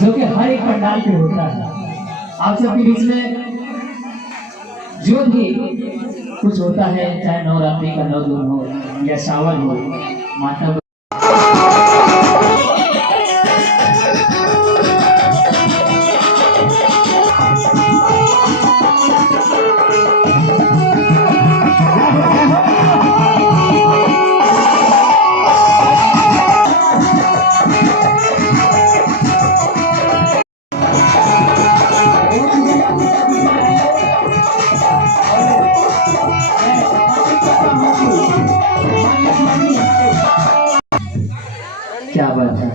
जो कि हर एक पंडाल पे होता है। आप सबके बीच में जो भी कुछ होता है, चाहे नवरात्रि का 9 दिन हो या सावन हो, माता क्या बात है,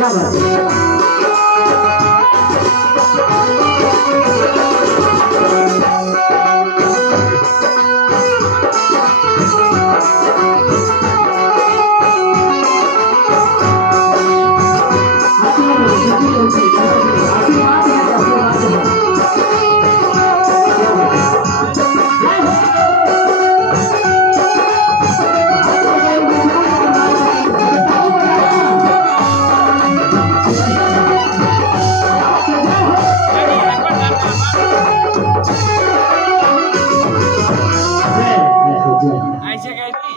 क्या बात है।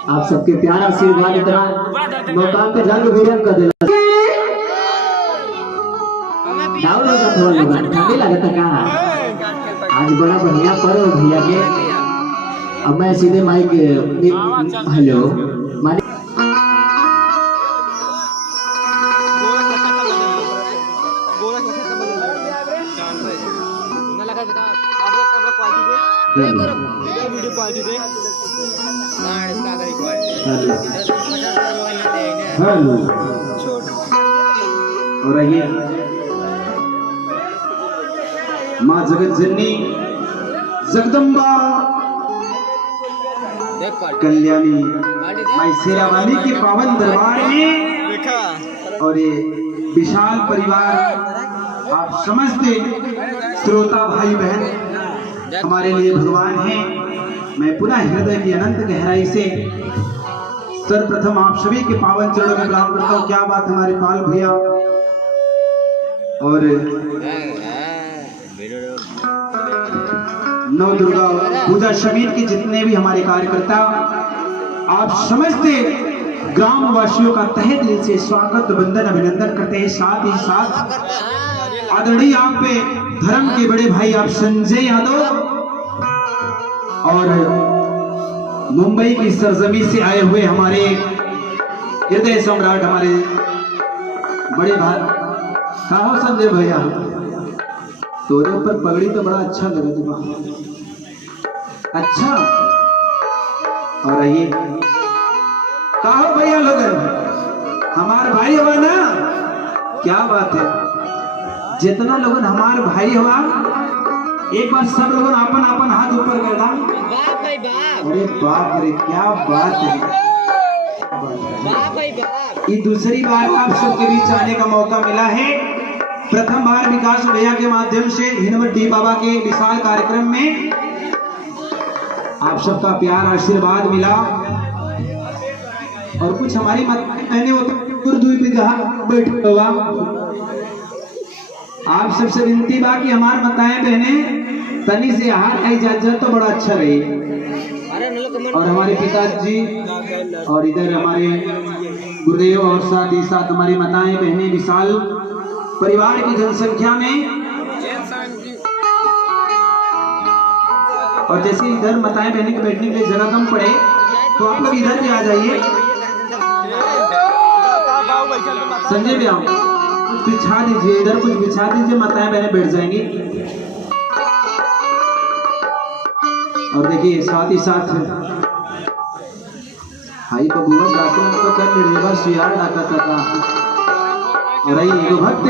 आप सबके प्यारा आशीर्वाद इतना मकान पे रंग बिरंग कर देना। ठंडी लगता का आज बड़ा बढ़िया पर्व भैया के। अब मैं सीधे माइक हेलो हेलो और आइए माँ जगत जननी जगदम्बा कल्याणी माई शेरावाली के पावन दरबार में और ये विशाल परिवार आप समझते श्रोता भाई बहन हमारे लिए भगवान हैं। मैं पुनः हृदय की अनंत गहराई से सर्वप्रथम आप सभी के पावन चरणों में प्रणाम करता हूँ। क्या बात हमारे पाल भैया और नव दुर्गा पूजा शिविर के जितने भी हमारे कार्यकर्ता आप समझते ग्राम वासियों का तहे दिल से स्वागत वंदन अभिनंदन करते हैं। साथ ही साथ आदरणीय आप पे धर्म के बड़े भाई आप संजय यादव और मुंबई की सरजमी से आए हुए हमारे हृदय सम्राट हमारे बड़े भाई कहा संजय भैया तोरे ऊपर पगड़ी तो बड़ा अच्छा लगा तुम्हारा। अच्छा और ये कहो भैया लोगन हमारे भाई हुआ ना। क्या बात है जितना लोगन हमारे भाई हुआ एक बार सब लोगन अपन अपन हाथ ऊपर कर दा। अरे बाप रे क्या बात है। ये दूसरी बार आप सबके बीच आने का मौका मिला है। प्रथम बार विकास भैया के माध्यम से हिनवट्टी बाबा के विशाल कार्यक्रम में आप सबका प्यार आशीर्वाद मिला और कुछ हमारी मत मैंने दुई बिगहा बैठवा। आप सबसे विनती बा कि हमार बताए बहने तनी से हाथ आई जा तो बड़ा अच्छा रही। और हमारे पिताजी और इधर हमारे गुरुदेव और साथ ही साथ हमारी माताएं बहनें विशाल परिवार की जनसंख्या में। और जैसे इधर माताएं बहनें के बैठने के लिए जगह कम पड़े तो आप लोग इधर भी आ जाइए। संजय भी आओ, कुछ बिछा दीजिए, इधर कुछ बिछा दीजिए, माताएं बहनें बैठ जाएंगी। और देखिए साथ ही साथ हाई बबुआ डाके तो कर ले रेवा सियार डाका था। और आई एगो भक्त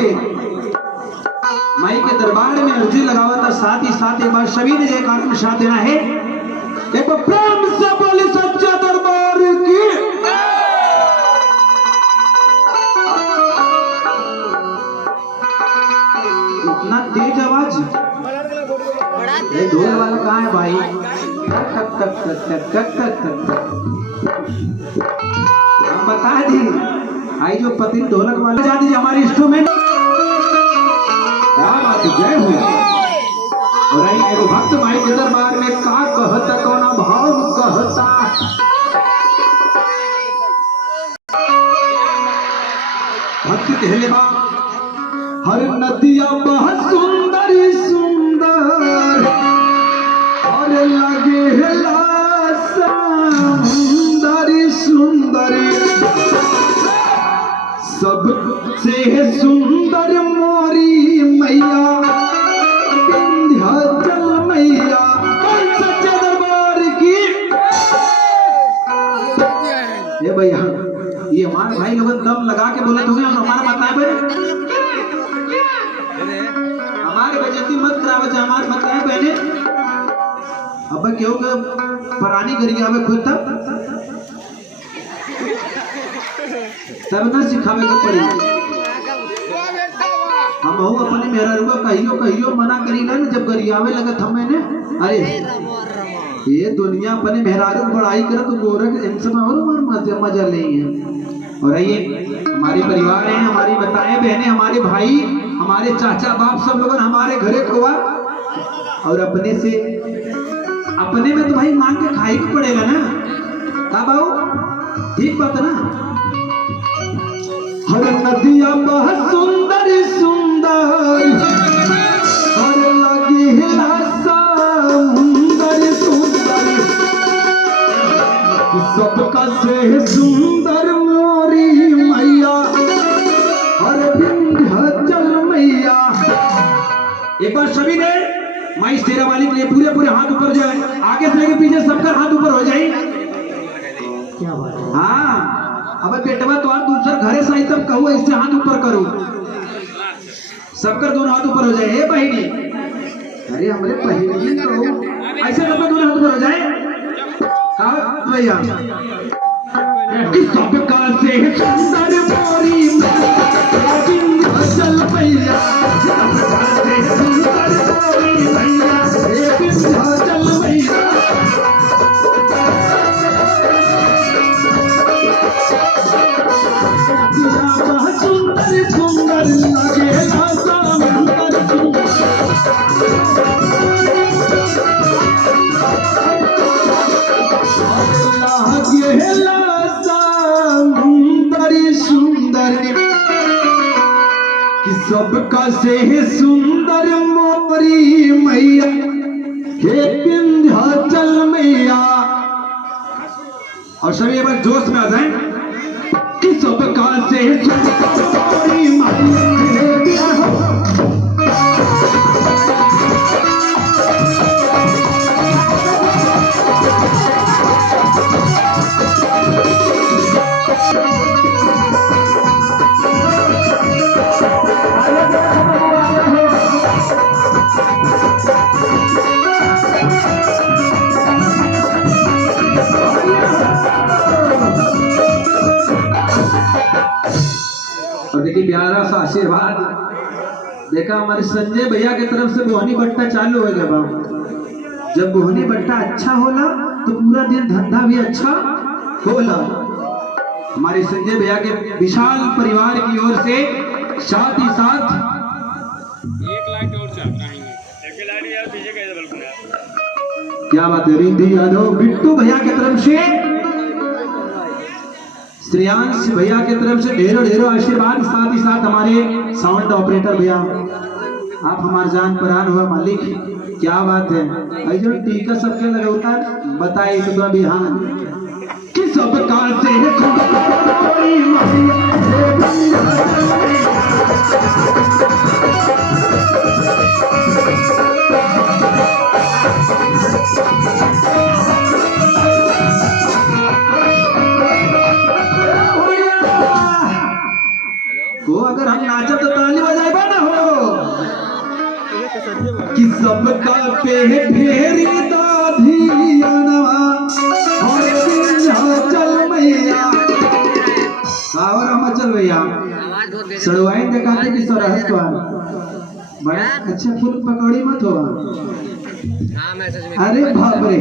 माई के दरबार में अर्जी लगावा था। साथ ही साथ एक बार सभी ने जयकार में साथ देना है। एक प्रेम से बोली सच्चा दरबार की। इतना तेज आवाज ये ढोल वाला कहाँ है भाई? टक टक टक टक टक टक टक। हम बता दी आई जो पति ढोलक वाला जा दीजिए हमारी इंस्ट्रूमेंट। क्या बात जय हो। और आई एगो भक्त माई के दरबार में का कहता कौन भाव कहता। भक्त कहले बा हर नदिया बहुत सुंदर सुंदर और लगे सुंदर सुंदर सबसे सुंदर मोरी मैया विंध्याचल मैया। सच्चे दरबार की। ये भैया ये हमारे भाई लोग दम लगा के बोले तो हमारा बताए भाई हमारे बेइज्जती मत करावे जा। हमारे बताए पहले अब क्यों परानी करिए हमें खुद तब ना सिखावे को पड़ी। हम अपने मेहरा कहियो मना करी ना जब गरियावे लगत हमें ने। अरे ये दुनिया अपने मेहरारू बड़ाई करे तो गोरख इन सब और मजा नहीं है। और ये हमारे परिवार हैं, हमारी बताएं बहनें, हमारे भाई, हमारे चाचा बाप सब लोग हमारे घरे खोआ। और अपने से अपने में तो भाई मांग के खाई को पड़ेगा ना। का बाबू ठीक बात है ना। हर नदिया बहुत सुंदर सुंदर और लगी सुंदर सुंदर सबका से सुंदर मोरी मैया और विंध्याचल मैया। एक बार सभी ने माई शेरा वाली के लिए पूरे पूरे हाथ ऊपर जाए, आगे से लेके पीछे सबका हाथ ऊपर हो जाए। क्या बात है। हाँ अब बेटवा तो आप दूसरा घरे सही तब कहूँ इससे हाथ ऊपर करो, सबका दोनों हाथ ऊपर हो जाए। हे बहिनी, अरे हमारे बहिनी तो ऐसे सबका दोनों हाथ ऊपर हो जाए। भैया सबका से सुंदर मोरी विंध्याचल मैया, सबका से सुंदर मोरी मैया विंध्याचल मैया। सुंदर सुंदर लगे सुंदर सुंदर कि सबका से सुंदर मोरी मैया हे विंध्याचल मैया। और सभी एक बार जोश में आ जाए कि सबका से सुंदर मोरी मैया। देखिए प्यारा सा आशीर्वाद देखा हमारे संजय भैया की तरफ से बोहनी बट्टा चालू हो गया। जब बोहनी बट्टा अच्छा होला तो पूरा दिन धंधा भी अच्छा होला। हमारे संजय भैया के विशाल परिवार की ओर से, साथ ही साथ एक लाइट और चाहता है एक लाइट यार पीछे कैसे बल्कि क्या बात है, रिंधी यादव बिट्टू भैया की तरफ से, श्रेयांश भैया की तरफ से ढेरों ढेरों आशीर्वाद। साथ ही साथ हमारे साउंड ऑपरेटर भैया, आप हमारे जान परान हुआ मालिक, क्या बात है। ऐसे टीका सबके लगा होता है, बताइए तो अभी हाँ कि सबका से को अगर हम नाचब तो ताली बजाएगा ना हो कि सबका पे फेरी दाधियानवा और चल मैया और हम चल भैया सड़वाई दिखाते कि सरहद तो बड़ा अच्छा फूल पकौड़ी मत हो। अरे बाप रे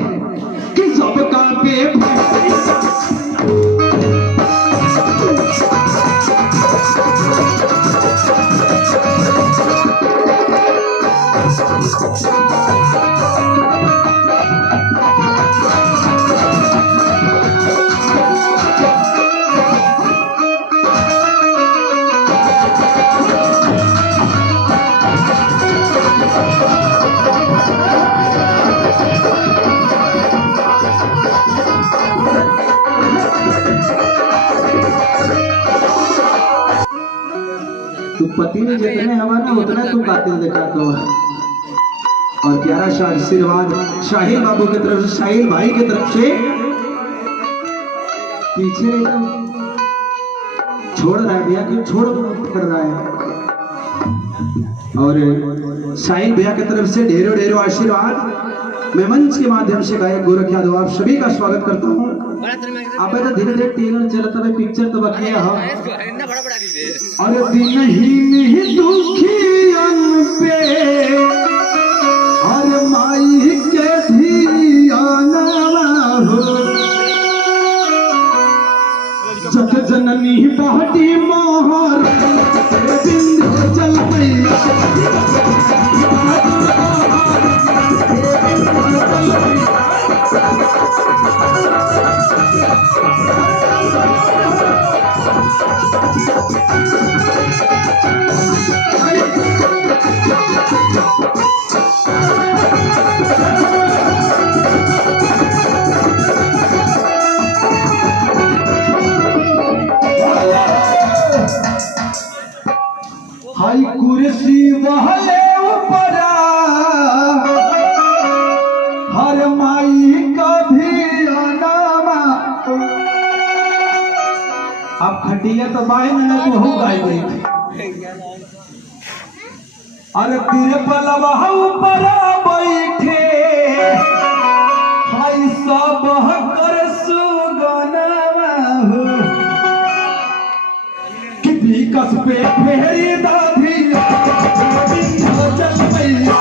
कि सबका पे तू पति ने जितने हवा ना उतना तू कातिल दिखाता हो। और प्यारा सा आशीर्वाद शाहिल बाबू की तरफ से, शाहिल भाई की तरफ से, पीछे छोड़ रहा है भैया, क्यों छोड़ कर रहा है। और शाहिल भैया की तरफ से ढेरों ढेरों आशीर्वाद। मैं मंच के माध्यम से गायक गोरख यादव आप सभी का स्वागत करता हूँ। आप तो धीरे धीरे टीन चलता है, पिक्चर तो बकिया हो और दिन ही दुखियन पे और माई के धियानवा हो, जग जननी बहटी मोहर बिंदु चल मैया हाई कुर्सी वहले ऊपर हर माई का भी आनामा। अब खटिया तो बाई न हो गई अरे तिरपलवा ऊपर बैठे हाई सब कर सुगनवा हो कि कस पे फेरी दाधी चल मैया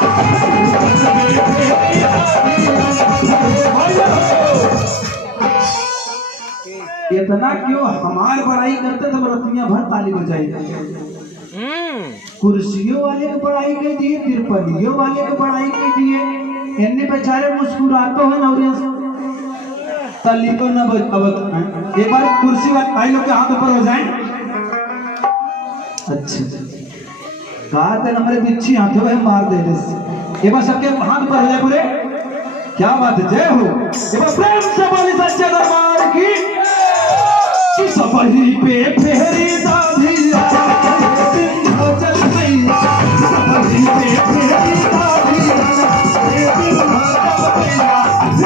इतना क्यों हमार बड़ाई करते तो रतियां भर ताली बजाई। कुर्सियों वाले को बड़ाई के दिए, तिरपलियों वाले को बड़ाई के दिए, इन्ने बेचारे मुस्कुराते हैं नौरिया से ताली तो न अब एक बार कुर्सी वाले भाई लोग के हाथ ऊपर हो जाए। अच्छा कहा थे हमारे बिच्छी हाथों में मार दे रहे, एक बार सबके हाथ पर हो जाए पूरे, क्या बात है, जय हो। एक बार प्रेम से बोली सच्चे दरबार की कि सबही पे फेरी दाधिया चल मैया, सबही पे फेरी दाधिया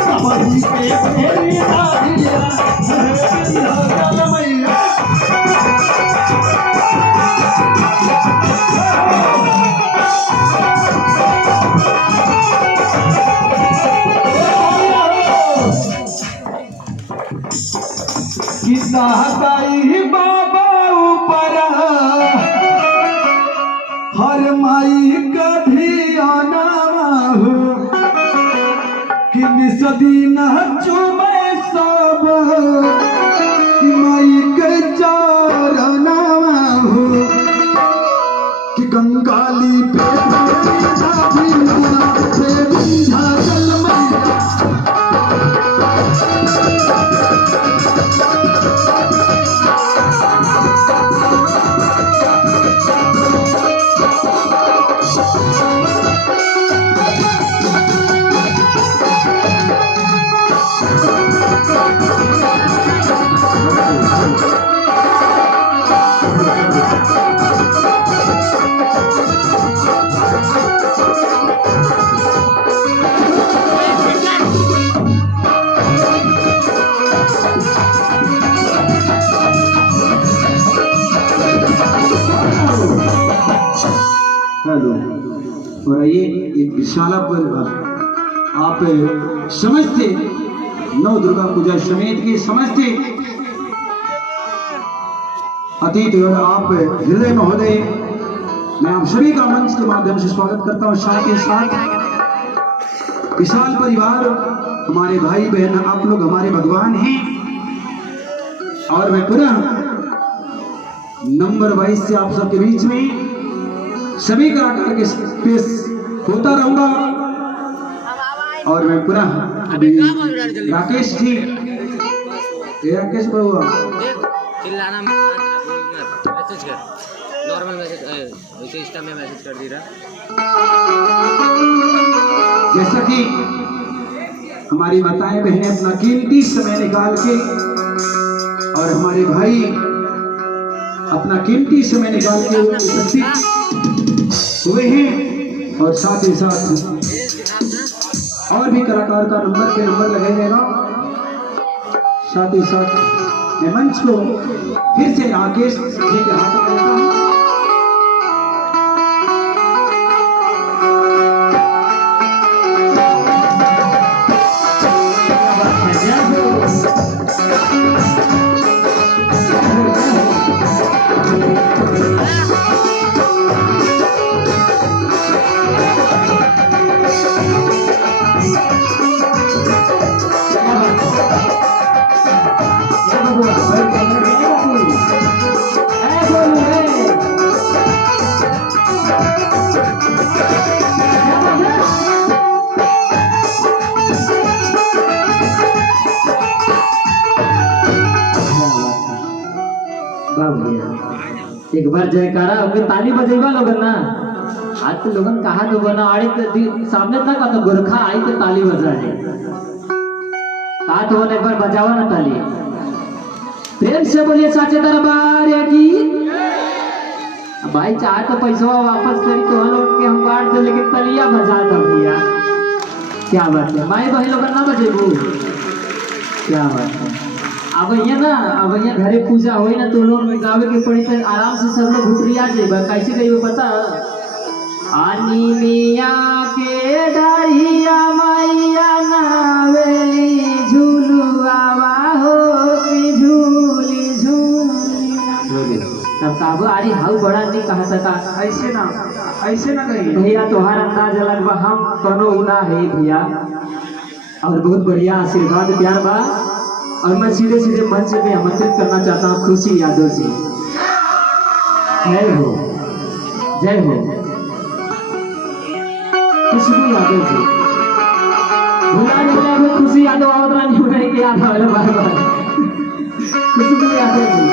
सबही पे फेरी दाधिया चल मैया। हताई बाबा ऊपर हर माई का धियाना कि सदी न चुमे सब कि माई के हेलो। और ये एक विशाला परिवार आप समझते नौ दुर्गा पूजा समेत के समझते अतीत और आप हृदय महोदय, मैं आप सभी का मंच के माध्यम से स्वागत करता हूँ। साथ ही साथ विशाल परिवार, हमारे भाई बहन, आप लोग हमारे भगवान हैं। और मैं पुनः नंबर 22 से आप सबके बीच में सभी कलाकार के पेश होता रहूंगा। और मैं पुनः अभी राकेश जी, राकेश बाबू चिल्लाना मैसेज कर, नॉर्मल मैसेज वैसे इंस्टा में मैसेज कर दी रहा। जैसा कि हमारी माताएं बहनें अपना कीमती समय निकाल के और हमारे भाई अपना कीमती समय निकाल के उपस्थित हुए हैं, और साथ ही साथ और भी कलाकार का नंबर पे नंबर लगाई रहेगा। साथ ही साथ मैं मंच को फिर से राकेश जी के हाथ में देता हूं। एक बार जयकारा होके ताली बजेगा लोगन ना। आज तो लोगन कहा लोगन ना आड़े सामने तक तो गोरखा आई तो ताली बजा है। कहा तो एक बार बजावा ना ताली, प्रेम से बोलिए साचे दरबार की। भाई चाहे तो पैसा वापस करी तो हम लोग के हम बांट दो, लेकिन तलिया बजा दो भैया। क्या बात है माई बहन लोगन ना बजेबू, क्या बात है। अब ये ना, अब ये घरे पूजा होई ना तो लोग गावे के पड़ी तो आराम से सब लोग भुतरिया जेबा। कैसे गई पता, आनी मिया के डरिया मैया नावेली झूलुआ हो की झूली झूली। तब काबू आरी हाउ बड़ा नहीं कहा सका। ऐसे ना कहिए भैया, तोहार अंदाज अलग बा, हम कोनो उना है भैया। और बहुत बढ़िया आशीर्वाद प्यार बा। और मैं सीधे सीधे मंच पे आमंत्रित करना चाहता हूँ खुशी यादव जी। जय हो, जय हो खुशबू यादव जी। भुला खुशी यादव और रानी होने के याद आ बार बार। खुशबू यादव जी,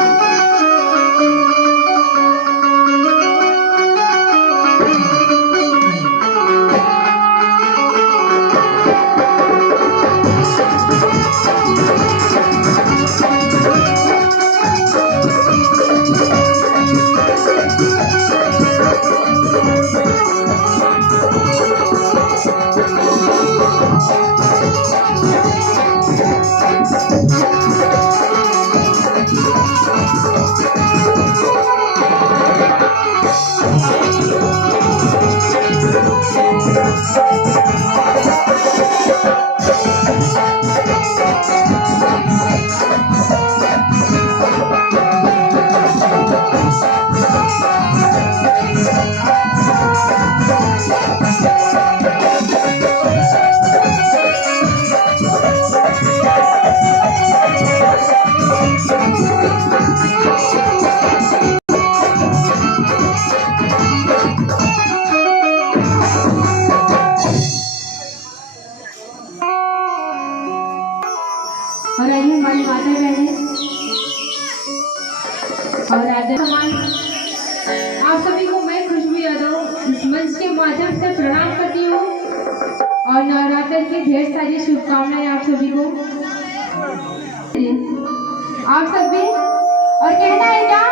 और आइए हमारी माता बहने और आदर समान आप सभी को मैं खुशबू यादव इस मंच के माध्यम से प्रणाम करती हूँ और नवरात्र की ढेर सारी शुभकामनाएं आप सभी को। आप सभी और कहना है क्या,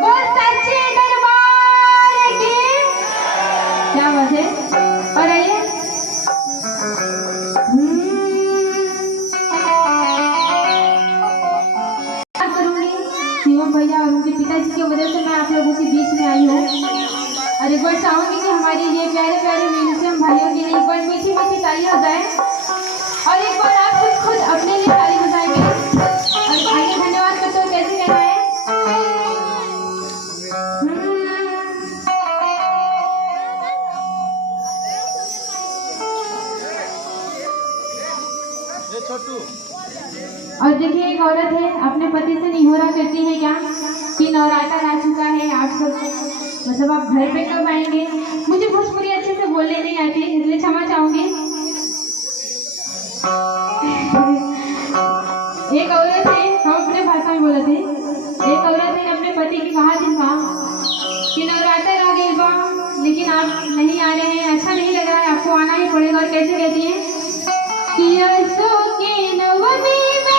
बोल सच्चे दरबार की। क्या बात है। और आइए शिवम भैया और उनके पिताजी की वजह से मैं आप लोगों के बीच में आई हूँ। अरे एक बार चाहूंगी कि हमारे ये प्यारे प्यारे म्यूजियम भाइयों के लिए एक बार मीठी मीठी तालियां बजाएं और एक बार आप खुद अपने लिए ताली बजाएंगे। और आगे धन्यवाद करते हुए कैसे कहना है? और देखिए, एक औरत है अपने पति से निहोरा करती है क्या कि नवरात्र आ चुका है, आप सब मतलब आप घर पे कब आएंगे। मुझे भोजपुरी अच्छे से बोलने नहीं आती, इसलिए क्षमा चाहूंगी। एक औरत है, हम अपने भाषा में बोले थे, एक औरत है अपने पति की कहा थी कि नवरात्र आ गई बा लेकिन आप नहीं आ रहे हैं, अच्छा नहीं लग रहा है, आपको आना ही पड़ेगा। और कैसे कहती है कि असो के नवमी में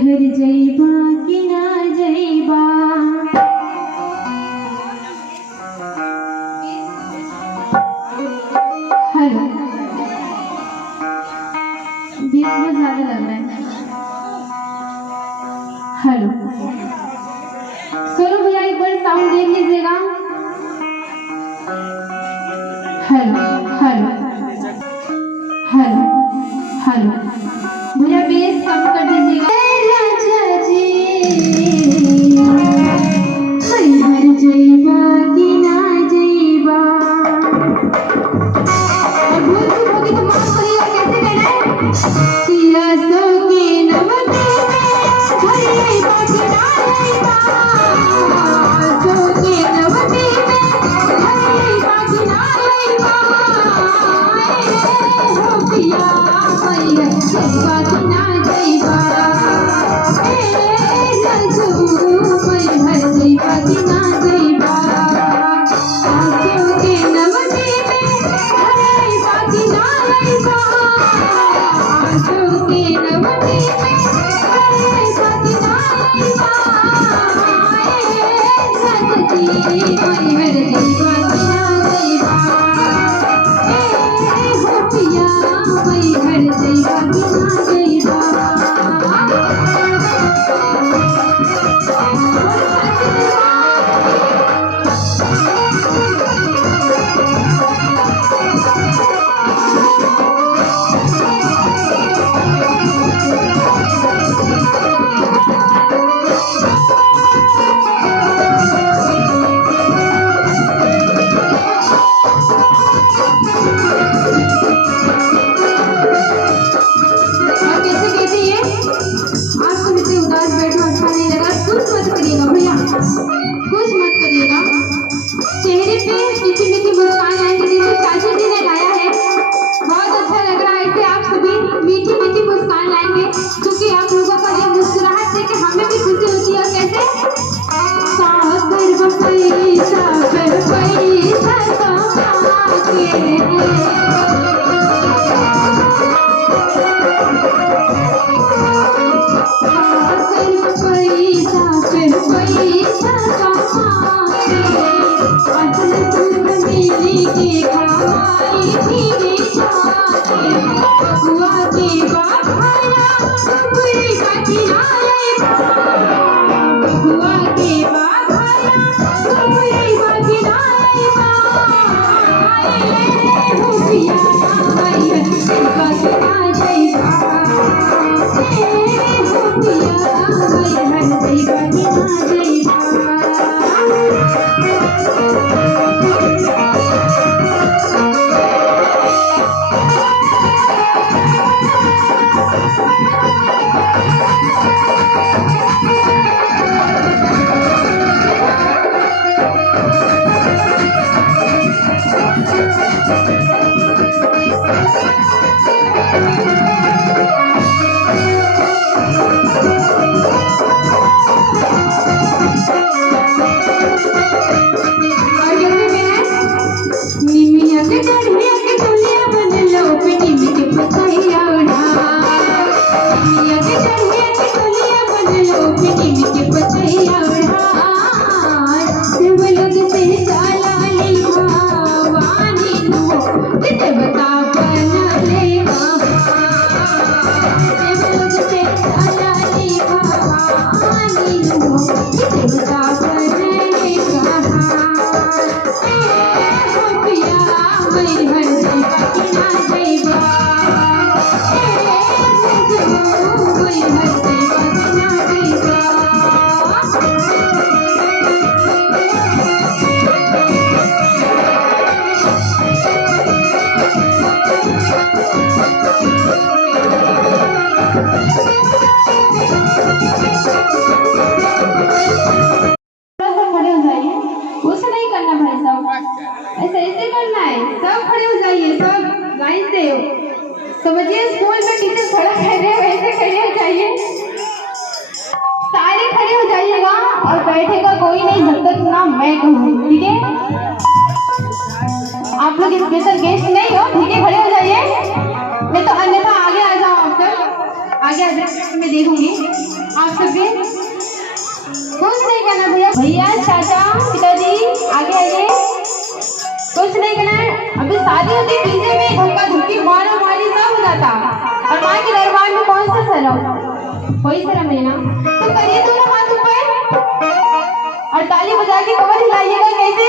हर जइबा कि ना जइबा। हेलो, बीच में ज्यादा लग रहा है। हेलो, सोनू भैया एक बार साउंड देख लीजिएगा। हेलो हेलो हेलो हेलो, भैया बेस कम कर दीजिएगा। राजा जी हर जइबा कि ना जइबा। और भूल चूक होगी तो माफ करिएगा। कैसे कहना है? सिया सो के नवमी में घर जइबा कि ना जइबा। सो के नवमी में घर जइबा कि ना जइबा। हो पिया मैया जइबा कि ना जइबा। खड़े हो जाइए, कुछ नहीं करना भाई साहब, ऐसे ऐसे करना है, सब खड़े हो जाइए, सब लाइन से समझिए स्कूल में टीचर खड़ा कर रहे हैं वैसे खड़े हो जाइए, सारे खड़े हो जाइएगा और बैठेगा कोई नहीं जब तक ना मैं कहूँ, ठीक है? आप लोग स्पेशल गेस्ट नहीं हो, ठीक है? खड़े हो जाइए, नहीं तो अन्यथा आगे आ जाओ, आप सब आगे आ जाओ, मैं देखूंगी आप सबके कुछ नहीं करना भैया, भैया चाचा पिताजी आगे आइए, कुछ नहीं करना है। अभी शादी होती डीजे में धक्का धुक्की मारा मारी सब हो जाता, और माँ के दरबार में कौन सा शर्म, कोई शर्म नहीं ना, तो करिए दोनों हाथ ऊपर और ताली बजा के कमर हिलाइएगा, कैसे?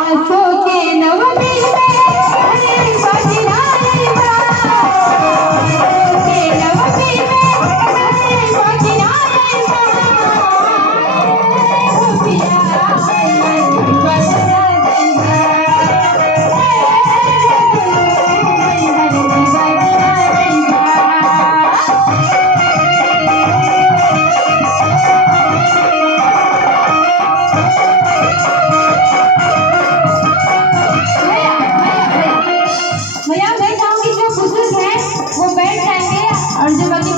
आंसू के नवमी में हरे बाजी नारे बा, आंसू के नवमी में हरे बाजी नारे बा,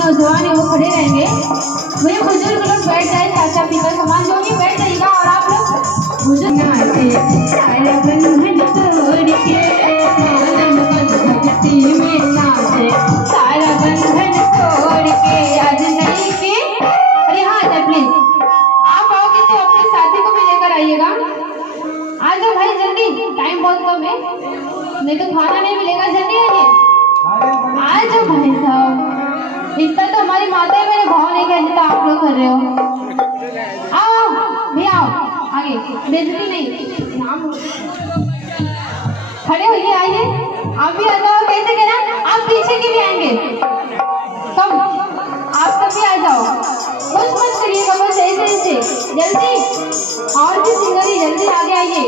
नौजवान है वो खड़े रहेंगे, वही बुजुर्ग लोग बैठ जाए, चाचा पिता समाज जो भी बैठ जाएगा, और आप लोग बुजुर्ग नाचे सारा बंधन तोड़ के मानव भक्ति में नाचे, सारा बंधन तोड़ के आज नहीं के। अरे हाँ प्लीज आप आओगे तो अपने साथी को भी लेकर आइएगा, आ जाओ भाई जल्दी, टाइम बहुत कम है, नहीं तो खाना नहीं मिलेगा, जल्दी आइए, आ जाओ भाई साहब, इतना तो हमारी माता है, मेरे भाव नहीं कहते तो आप लोग कर रहे हो, आओ भी आओ आगे, बेइज्जती नहीं, नाम खड़े होइए, आइए आप भी आ जाओ, कैसे कहना, आप पीछे के भी आएंगे, सब आप सब भी आ जाओ, कुछ मत करिएगा, बस ऐसे ऐसे जल्दी, और भी सिंगरी जल्दी आगे आइए,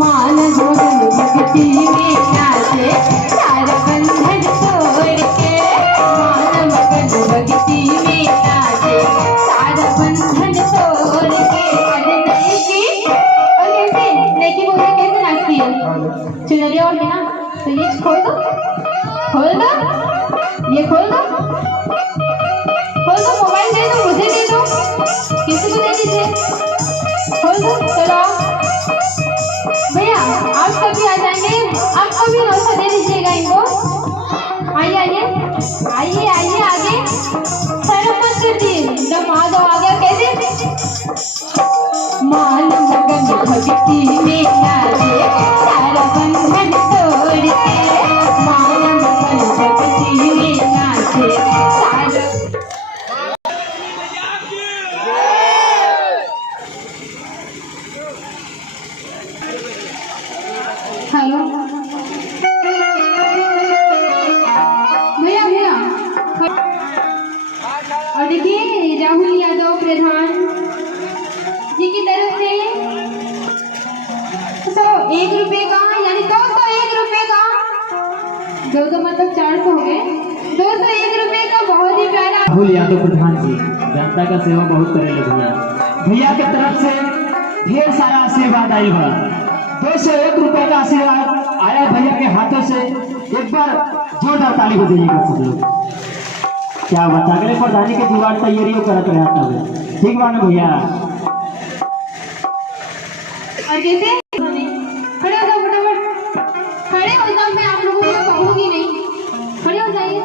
मानव भक्ति में नाचे सारा बंधन तोड़ के, मानव भक्ति में नाचे सारा बंधन तोड़ के, अरे लेकी और कैसे लेकी बोले कैसे नाचती है, चुनरिया और ना, तो ये खोल दो, ये खोल दो, मोबाइल दे दो, मुझे दे दो, किसी को दे दीजिए, खोल दो, चलो भैया आप सभी आ जाएंगे, आपको भी रोसा दे दीजिएगा इनको, आइए आइए आइए आइए आगे, शर्म मत करिए, जब आ जाओ आ गया, कैसे? मानव भक्ति में नाचे सारा बंधन तोड़ के, मानव भक्ति में नाचे सारा। हेलो भैया और देखिए राहुल यादव प्रधान जी की तरफ से तो 1 रुपए का, यानी 201 रुपए का, 2 मतलब 400 हो गए, 201 रुपए का बहुत ही प्यारा। राहुल यादव प्रधान जी जनता का सेवा बहुत करेंगे भैया, भैया के तरफ से ढेर सारा आशीर्वाद आई बा, 201 रुपए का आशीर्वाद आया भैया के हाथों से, एक बार जोरदार ताली हो जाइएगा सब लोग, क्या बता, अगले प्रधानी के दीवार तैयारी करत रहता है, ठीक बा ना भैया? और कैसे खड़े हो जाओ, फटाफट खड़े हो जाओ, मैं आप लोगों को कहूँगी नहीं, खड़े हो जाइए,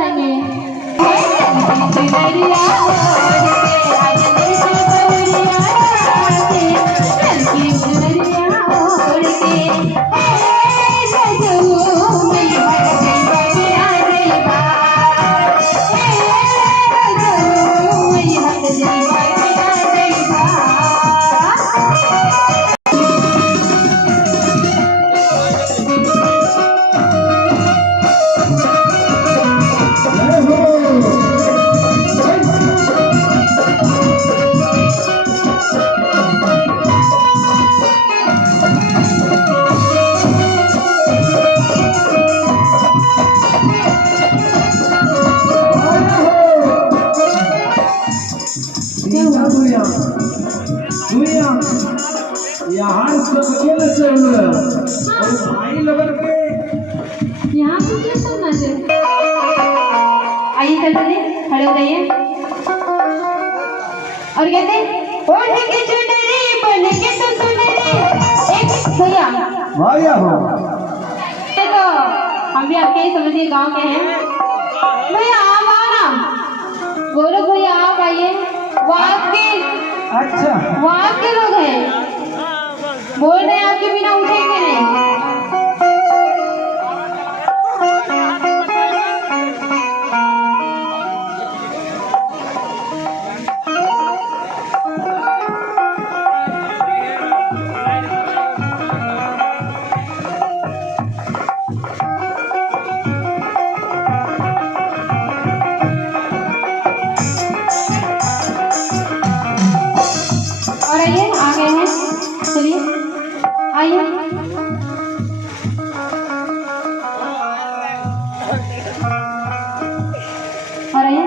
नाचत चल और भाई लोगन के यहाँ पे क्या सब नाचे? आइए चलिए, खड़े हो जाइए और कहते ओढ़ के चुनरी बन के तो सुनरी एक भैया भैया हो ये तो हम भी आपके ही समझिए गांव के हैं भैया। आप आओ ना, बोलो भैया आप आइए। वो आपके लोग हैं, बोल रहे हैं आपके बिना उठेंगे नहीं। और आइए, आ गए हैं, चलिए आइए। और आइए,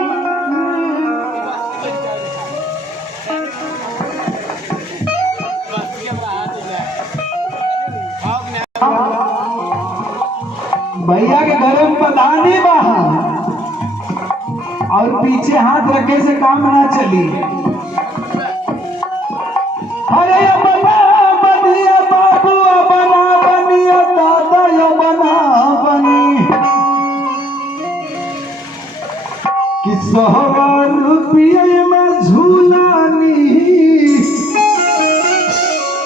भैया के घर में पधानी बाहर और पीछे हाथ रखे से काम ना चली। अरे बना बनिया बाबू बना बनिया दादा यो बना बनी कि 100 रुपये में झूलानी।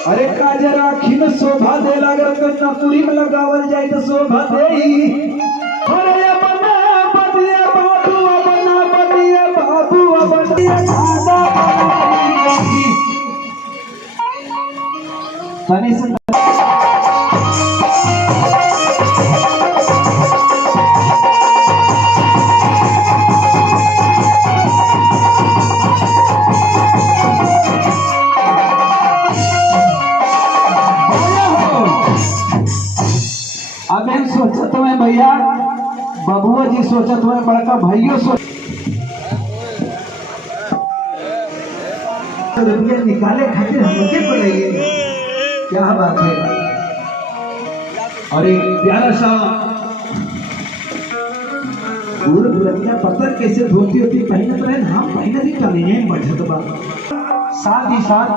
अरे काजर आखी में शोभा दे अगर कपूरी में लगावल जाए तो शोभा दे। अरे बना बनिया बाबू बना बनिया बाबू बनिया दादा तनी से अब हम सोचत हुए भैया बबुआ जी सोचत हुए बड़का भाइयों रुपये निकाले खातिर हमके पड़ेगी। क्या बात है। और एक प्यारा सा बुरबुरतिया पत्थर कैसे धोती होती पहनत रहे हम पहनत ही चले हैं बढ़त बा। साथ ही साथ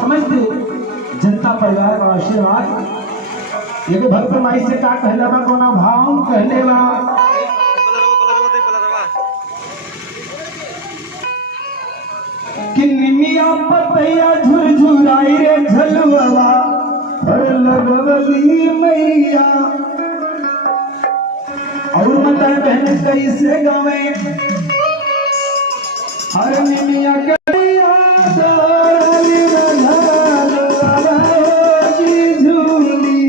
समझते जनता परिवार का आशीर्वाद एगो भक्त माई से का कहला बा कोना भाव कहले बा कि निमिया पतैया झुरझुराई रे झलवा हर लगवली मैया। और बताए बहन कैसे गावे हर निमिया करिया दौड़ली रझलवा जी झूली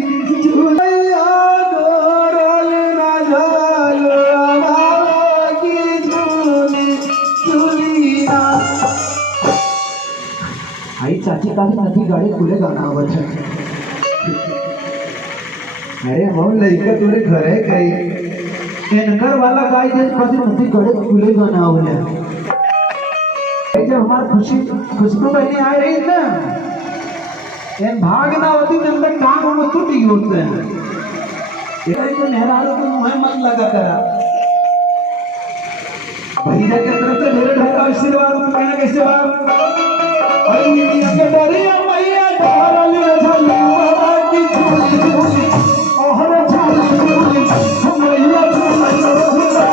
झूलिया दौड़ली रझलवा की झूली झूलिया। आई चाची का भी गाड़ी खुले गाना आवत है। अरे हम लइका तोरे घरे गई इनकर वाला गाय जे पति नदी गाड़ी खुले गाना आवले। जब हमार खुशबू बहनी आ रही ना इन भाग ना होती तो अंदर काम हम टूट ही होते हैं। ये तो मेहरारू को मुंह मत लगा करा भैया के तरफ से ढेर ढका आशीर्वाद तो कहना कैसे बाप और मिया के डरिया मैया डरल झलवा की झूली झूली ओहर झूली झूली हम मैया झूली झूला।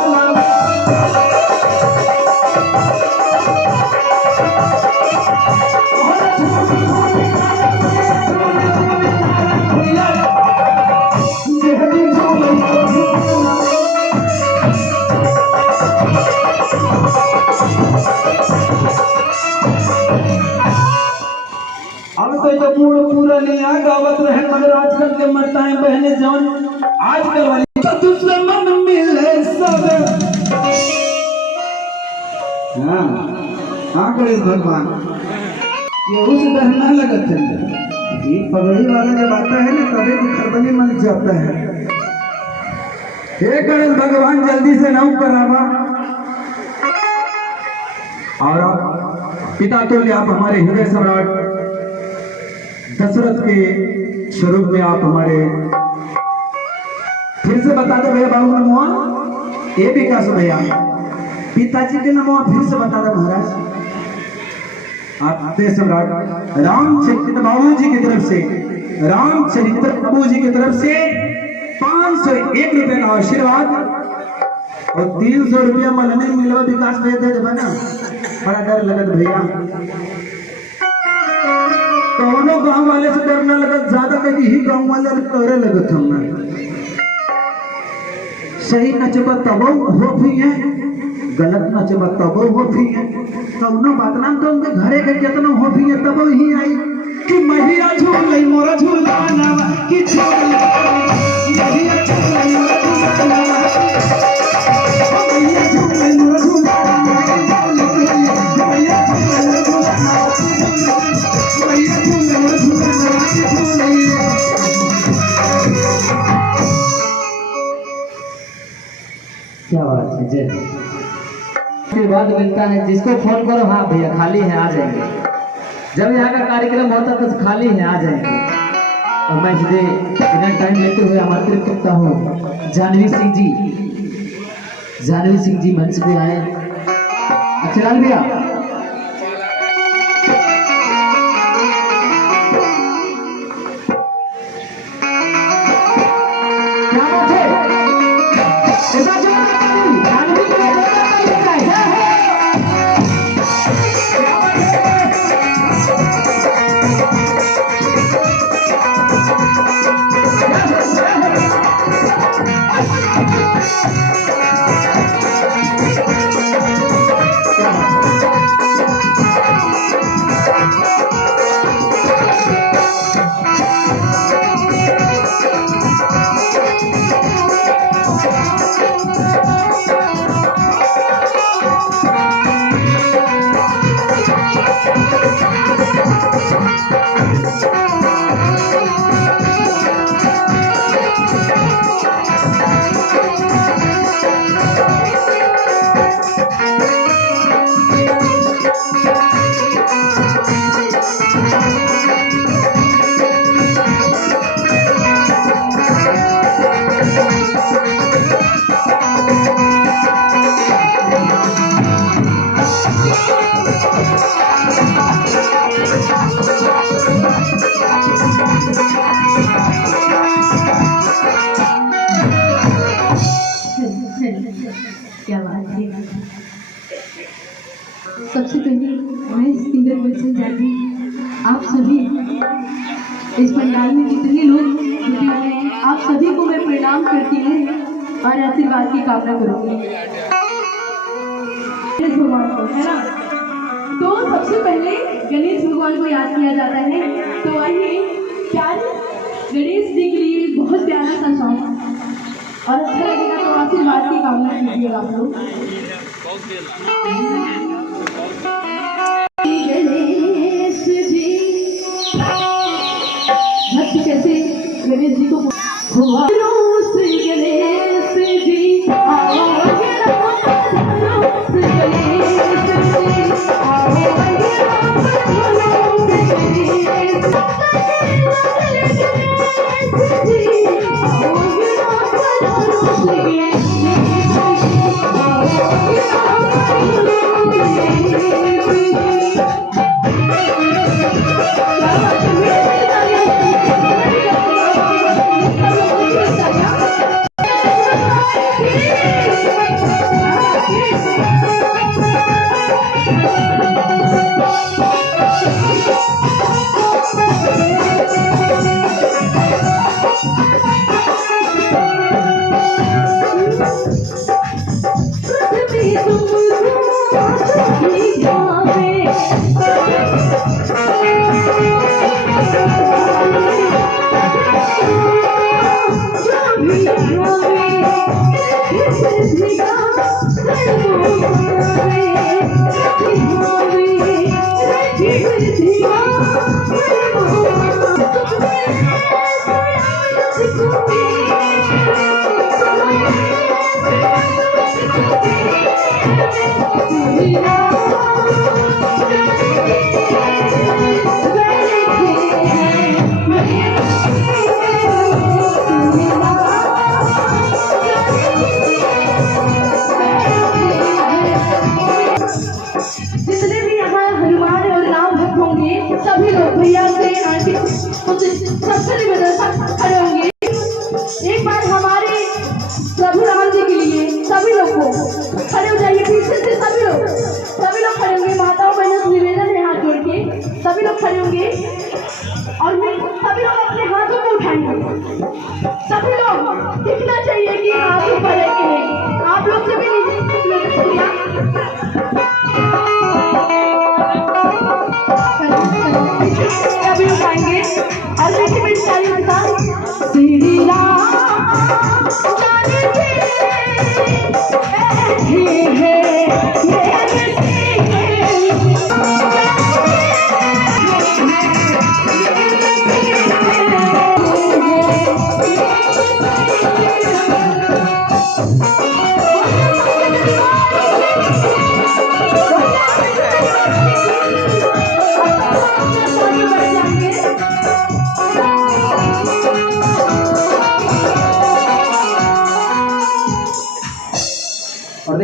अब तो पूरा लिया गावत रहे मगर आजकल के मरताएं बहने जौन आजकल वाली तो तुझसे मन मिले सब। हाँ गणेश भगवान ये उस डर ना लगत है। ये पगड़ी वाला जब आता है ना तभी भी खरबली मन जाता है। हे गणेश भगवान जल्दी से नौ करावा। और पिता तो आप हमारे हृदय सम्राट दशरथ के स्वरूप में आप हमारे फिर से बता दो भैया बाबू नमोआ ये विकास भैया पिताजी के नमोआ फिर से बता दो महाराज। आप सम्राट रामचरित्र बाबू जी की तरफ से रामचरित्र बाबू जी की तरफ से 501 रुपए का आशीर्वाद और 300 रुपया मन नहीं मिला विकास भैया दे देना बड़ा डर लगत भैया दोनों गांव वाले से डरना लगत ज्यादा कभी ही गांव वाले तोरे लगत हम सही नचबा तब हो भी है गलत नचबा तब हो भी है कौनो बात ना तो उनके घरे के कितना हो भी है तब ही आई कि महिया झूल लई मोरा झूलाना कि झूल महिया झूल लई मोरा झूलाना महिया झूल लई मोरा झूलाना महिया झूल लई मोरा झूलाना क्या बात है जय आशीर्वाद मिलता है जिसको फोन करो हाँ भैया खाली है आ जाएंगे जब यहाँ का कार्यक्रम होता है तो खाली है आ जाएंगे। और मैं इसलिए बिना टाइम लेते हुए आमंत्रित करता हूँ जानवी सिंह जी मंच पे आए। अक्षराल भैया क्या बात है। सबसे पहले मैं सिंगर गुलशन जाती आप सभी इस पंडाल में जितने लोग जुटे हुए हैं आप सभी को मैं प्रणाम करती हूँ और आशीर्वाद की कामना करूँगी गणेश भगवान को, है ना। तो सबसे पहले गणेश भगवान को याद किया जाता है। तो आइए प्यारे गणेश जी के लिए बहुत प्यारा सा सॉन्ग और अच्छा लगेगा तो आशीर्वाद की कामना कीजिएगा आप लोग। गणेश जी भक्त कैसे गणेश जी को गणेश जी आओ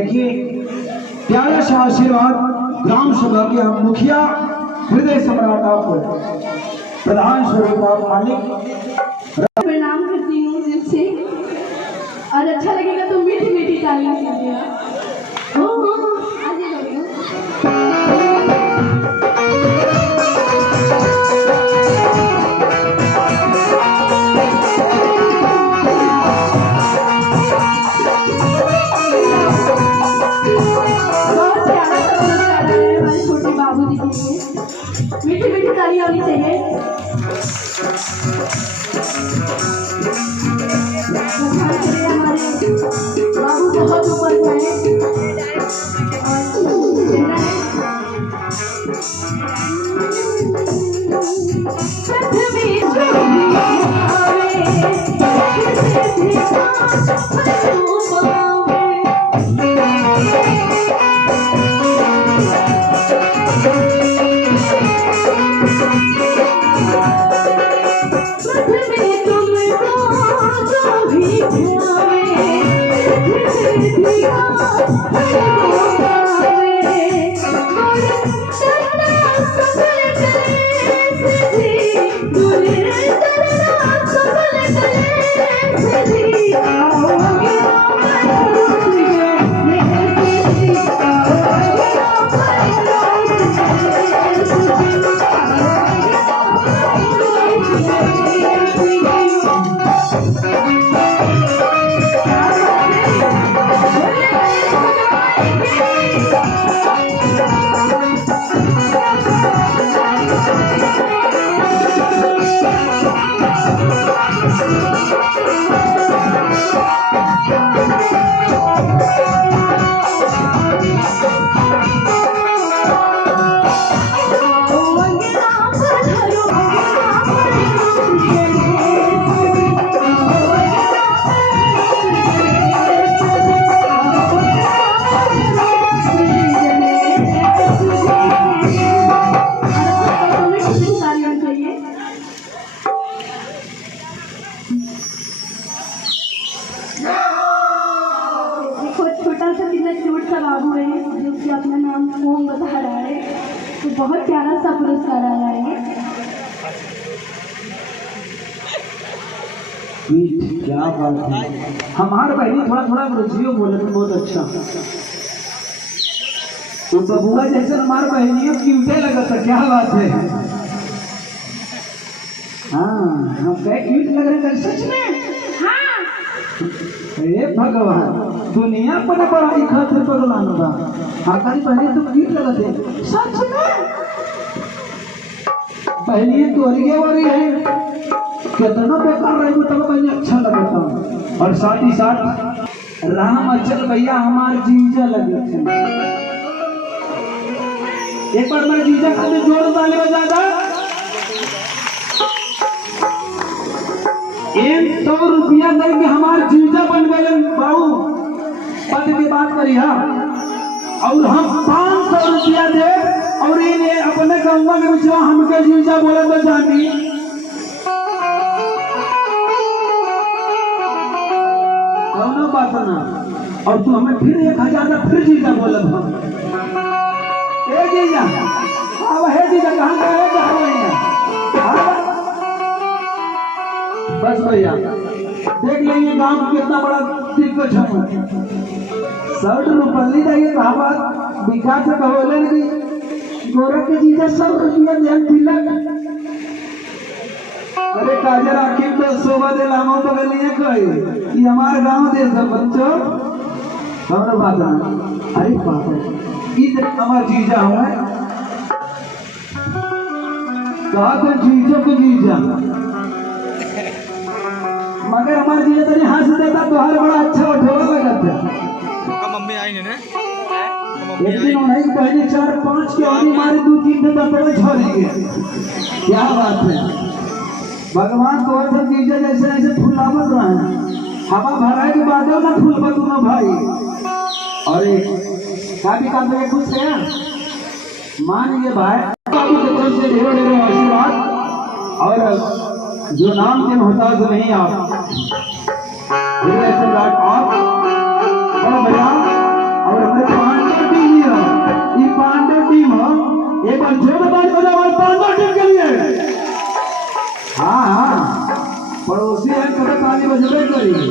देखिए प्यारा सा आशीर्वाद ग्राम सभा के हम मुखिया हृदय सम्राट आप प्रधान स्वरूप आप मालिक प्रणाम करती हूँ दिल से और अच्छा लगेगा तो मीठी मीठी तालियां कीजिएगा। आ जाइए। बहुत प्यारा सा पुरस्कार है हमारे छोटे बाबूजी के लिए। मीठी मीठी तालियां होनी चाहिए। हमारे बाबू बहुत ऊपर गए तो बहुत प्यारा सा पुरस्कार आया है। क्या बात है, हमारे बहनी थोड़ा थोड़ा रुचियो बोले तो बहुत अच्छा। तो बबुआ जैसे हमारे बहनियों क्यूटे लगा था, क्या बात है। हाँ हम कहे क्यूट लग रहे हैं सच में। हे भगवान, दुनिया पर बड़ा लिखा थे भगवान का, हमारी बहनी तो क्यूट लगा थे सच में। पहली तो अलगे वाली है, कितना बेकार रहे तब कहीं अच्छा लगता। और साथ ही साथ राम अचल भैया हमारे जीजा लगे थे। एक बार मेरे जीजा का जोड़ डाले में ज्यादा 100 रुपया दे के हमारे जीजा बन गए बाबू, पद की बात करी। और हम 500 रुपया दे और ये अपने गंगा के बिचवा हमके जीजा बोले तो जानी। कौन बात ना, और तू हमें फिर 1000 का फिर जीजा बोले हम। ए जीजा, अब है जीजा कहाँ गए बस भैया देख लेंगे गांव में कितना बड़ा दिक्कत है। 100 रुपये जाइए बात बिका से कहोले नहीं गोरख के जीजा 100 रुपया दे तिलक। अरे काजर आखिर तो शोभा दे लामो बगल नहीं कोई, ये हमारे गांव दे सब बच्चों हमारा बात ना। अरे बाप रे इधर हमारे जीजा हुआ कहा तो जीजो को जीजा, मगर हमारे जीजा तरी हंस देता तो हर बड़ा अच्छा उठोला लगता। मम्मी आई ना एक दिन उन्हें पहले 4-5 के और मारे 2-3 दिन दबड़े छोड़ेंगे। क्या बात है, भगवान तो सब जीजा जैसे ऐसे फुलावत रहे, हवा भराए के बाद ना फूल बतूना भाई। और काफी काम में खुश है मानिए भाई, बाबू की तरफ से ढेरों ढेरों आशीर्वाद। और जो नाम के मोहताज नहीं आप हृदय सम्राट आप और भैया और थोड़ा ताली बजबे करेगी।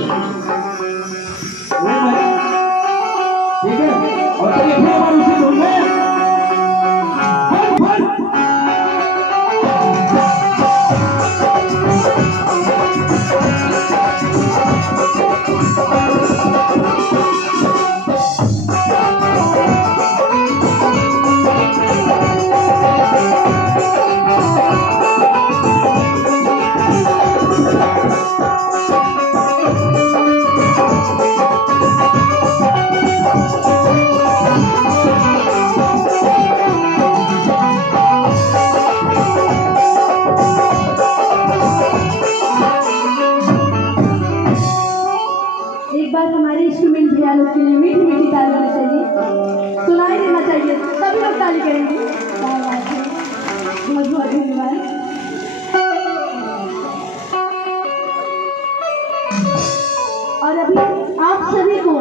ठीक है, और चलिए फिर हमारे उसी धुन में एक बार हमारे इंस्ट्रूमेंट भैया लोग के लिए मीठी मीठी ताली होनी चाहिए, सुनाई देना चाहिए, सभी लोग ताली करेंगे। क्या बात है, बहुत बहुत धन्यवाद। और अभी आप सभी को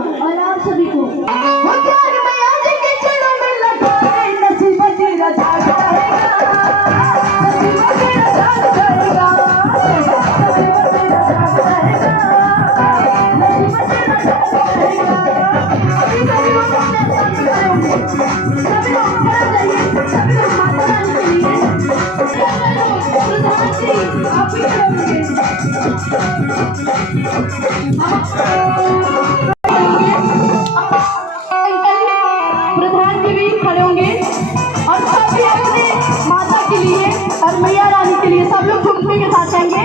प्रधान जी भी खड़े होंगे और सभी अपने माता के लिए और मैया रानी के लिए सब लोग झुमके के साथ आएंगे।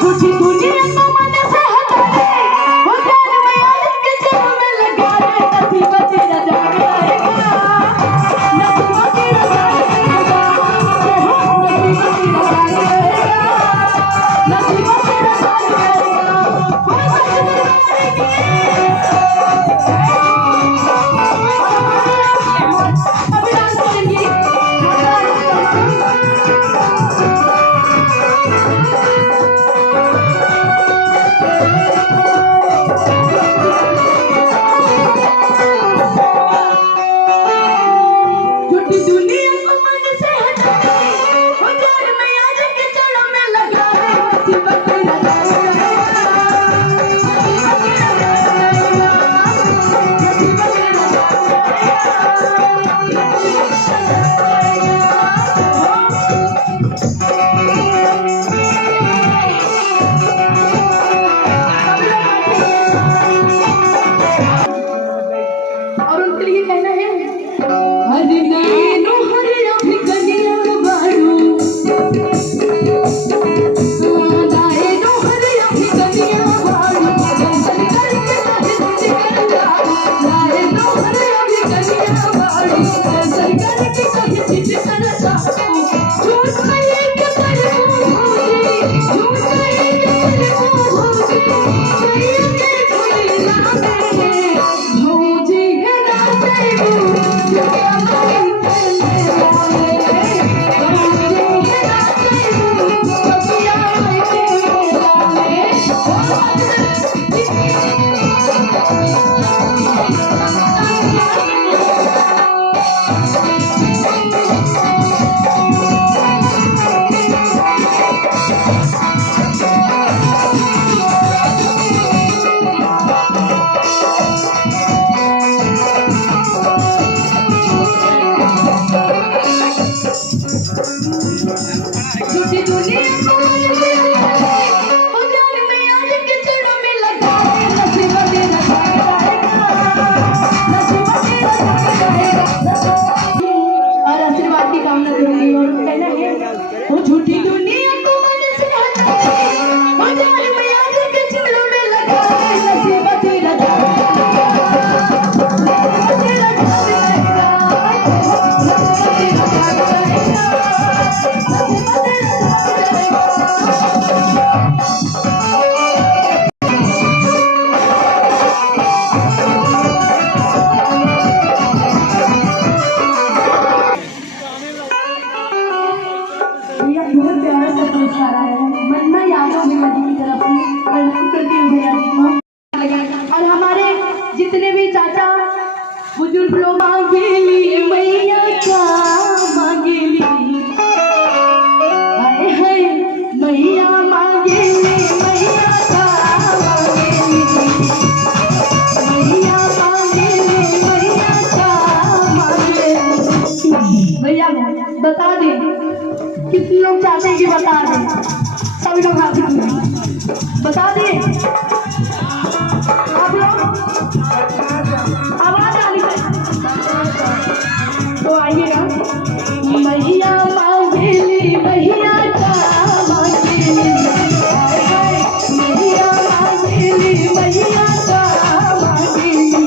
झूठी दुनिया को मन से हटा दे, वो जान मैया के चरण में लगा दे, नसीब तेरा जाग आएगा, नसीब तेरा जाग आएगा, नसीब तेरा जाग आएगा, नसीब तेरा जाग आएगा, वो अभी डांस करेंगे। झूठी दुनिया को मन से हटा दे, वो जान मैया के चरणों में लगा दे, नसीब तेरा जाग आएगा, नसीब तेरा जाग आएगा, नसीब तेरा जाग आएगा। और उनके लिए कहना है, हरि नैनो हरि अभिगनिया बारू, दाए नो हरि अभिगनिया बारू, दर्शन करके चाहे तुझे करना, दाए नो हरि अभिगनिया बारू, दर्शन करके चाहे तुझे करना, झूठ नहीं के तेरे को भूली, झूठ नहीं के तेरे को भूली, सही के कोई ना दे, भूजी है ना तेरे झूठी दुनिया को मन से हटा दे, वो जान मैया के चरण जी बता दें, सभी लोग हाथ उठाएं। बता दिए आप लोग, आवाज आनी चाहिए। तो आइएगा। मैया मांगेली मैया का मांगेली, मैया मांगेली मैया का मांगेली,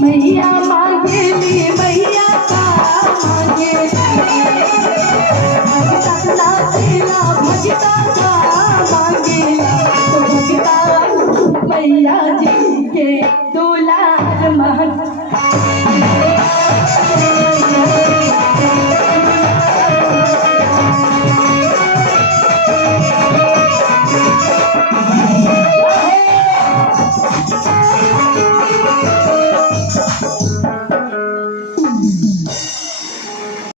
मैया मांगेली मैया का मांगेली, भगता तेरा भगता का मांगेला, तो भगता मैया जी के दुलार महल